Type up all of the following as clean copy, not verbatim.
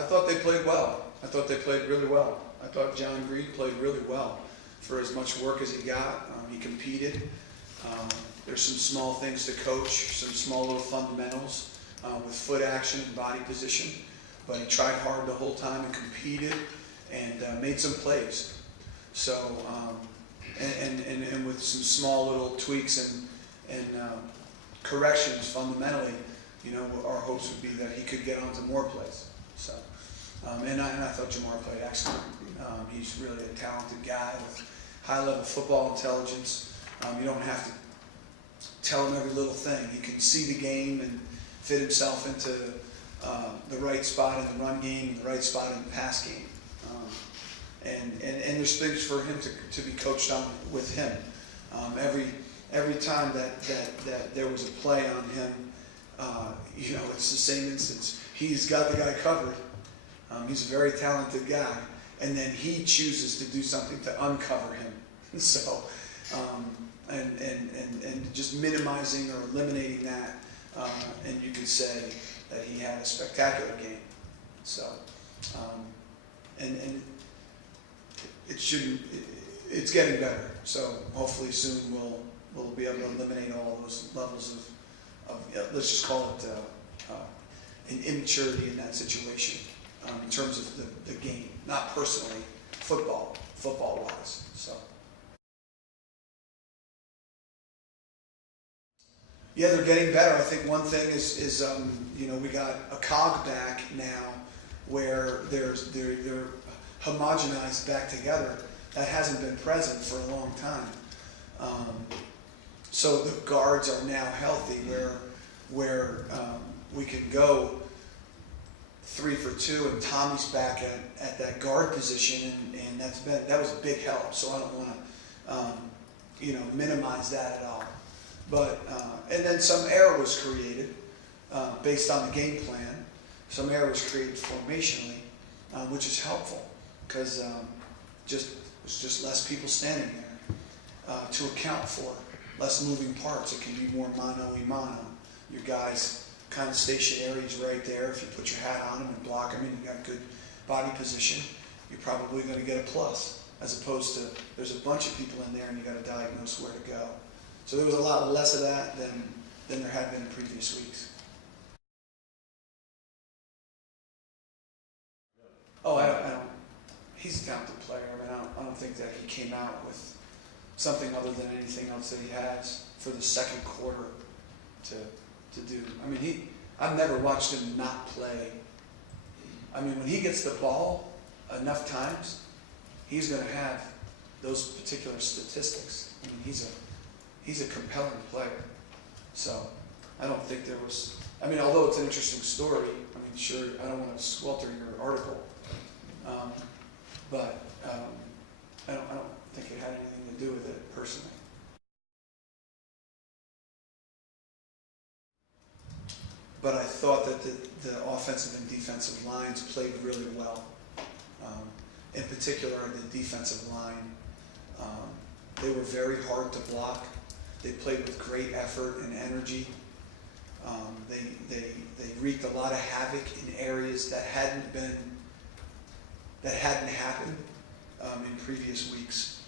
I thought they played well. I thought they played really well. I thought John Green played really well for as much work as he got. He competed. There's some small things to coach, some small little fundamentals with foot action and body position. But he tried hard the whole time and competed and made some plays. So, and with some small little tweaks and corrections fundamentally, you know, our hopes would be that he could get onto more plays. So, and I thought Jamar played excellent. He's really a talented guy with high-level football intelligence. You don't have to tell him every little thing. He can see the game and fit himself into the right spot in the run game, and the right spot in the pass game. And there's things for him to be coached on with him. Every time that there was a play on him, you know, it's the same instance. He's got the guy covered. He's a very talented guy, and then he chooses to do something to uncover him. So, and just minimizing or eliminating that, and you could say that he had a spectacular game. So, and it shouldn't. It's getting better. So hopefully soon we'll be able to eliminate all those levels of let's just call it an immaturity in that situation in terms of the game, not personally, football wise. So yeah, they're getting better. I think one thing is you know, we got a cog back now where they're homogenized back together. That hasn't been present for a long time. So the guards are now healthy where we can go 3 for 2, and Tommy's back at that guard position, and that was a big help. So I don't want to you know, minimize that at all. But and then some error was created based on the game plan. Some error was created formationally, which is helpful because there's just less people standing there to account for, less moving parts. It can be more mano-a-mano. Your guys kind of stationary is right there. If you put your hat on them and block them and you got good body position, you're probably going to get a plus, as opposed to there's a bunch of people in there and you got to diagnose where to go. So there was a lot less of that than there had been in previous weeks. Oh, I don't. He's a talented player. I mean, I don't think that he came out with something other than anything else that he has for the second quarter to do. I mean, I've never watched him not play. I mean, when he gets the ball enough times, he's going to have those particular statistics. I mean, he's a compelling player. So I don't think there was. I mean, although it's an interesting story. I mean, sure, I don't want to swelter your article. But I don't think it had anything to do with it personally. But I thought that the offensive and defensive lines played really well. In particular, the defensive line, they were very hard to block. They played with great effort and energy. They wreaked a lot of havoc in areas that hadn't happened in previous weeks.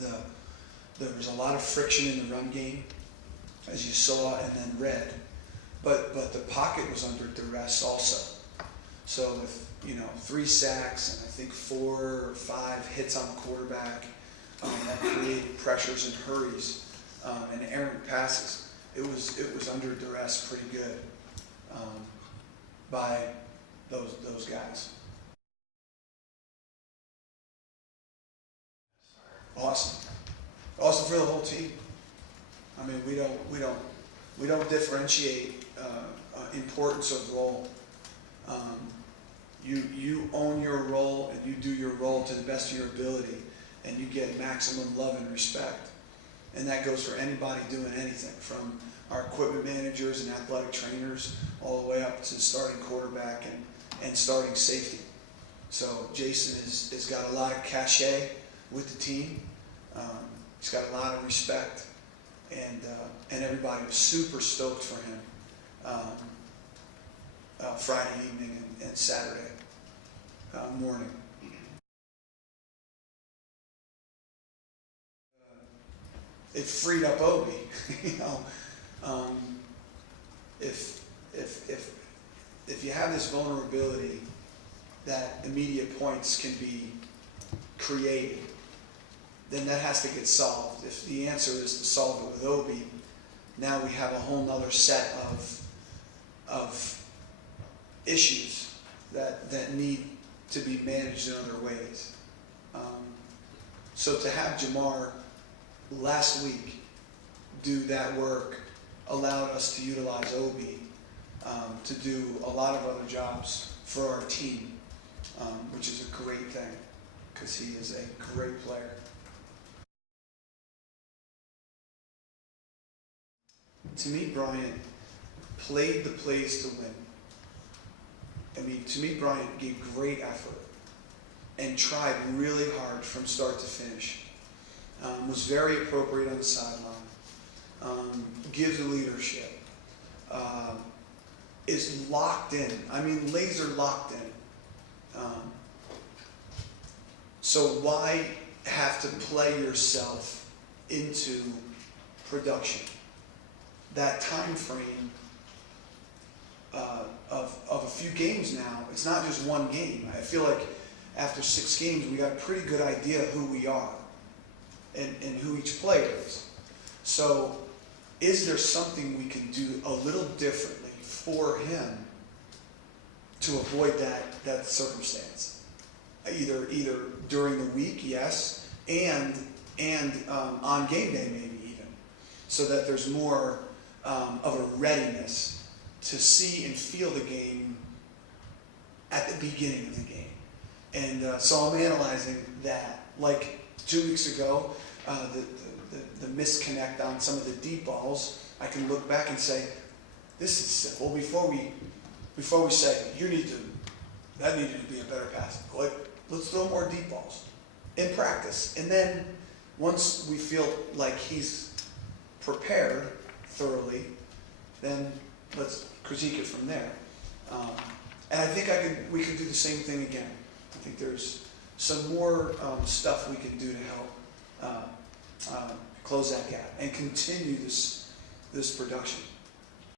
There was a lot of friction in the run game, as you saw and then read. But the pocket was under duress also. So with 3 sacks and I think 4 or 5 hits on the quarterback that created pressures and hurries and errant passes, it was under duress pretty good by those guys. Awesome for the whole team. I mean, we don't differentiate importance of role. You own your role and you do your role to the best of your ability, and you get maximum love and respect. And that goes for anybody doing anything, from our equipment managers and athletic trainers all the way up to starting quarterback and starting safety. So Jason has got a lot of cachet with the team. He's got a lot of respect, and everybody was super stoked for him. Friday evening and Saturday morning. It freed up Obi. You know, if you have this vulnerability that immediate points can be created, then that has to get solved. If the answer is to solve it with Obi, now we have a whole nother set of issues that need to be managed in other ways. So to have Jamar last week do that work allowed us to utilize Obi to do a lot of other jobs for our team, which is a great thing because he is a great player. To me, Bryant played the plays to win. I mean, to me, Bryant gave great effort and tried really hard from start to finish. Was very appropriate on the sideline. Gives leadership. Is locked in. I mean, laser locked in. So why have to play yourself into production? That time frame of a few games now, it's not just one game. I feel like after 6 games, we got a pretty good idea who we are and who each player is. So is there something we can do a little differently for him to avoid that circumstance? Either during the week, yes, and on game day maybe even, so that there's more of a readiness to see and feel the game at the beginning of the game. And so I'm analyzing that. Like 2 weeks ago, the misconnect on some of the deep balls, I can look back and say, this is simple. Before we say, that needed to be a better pass. Let's throw more deep balls in practice. And then once we feel like he's prepared thoroughly, then let's critique it from there. And I think we can do the same thing again. I think there's some more stuff we can do to help close that gap and continue this production.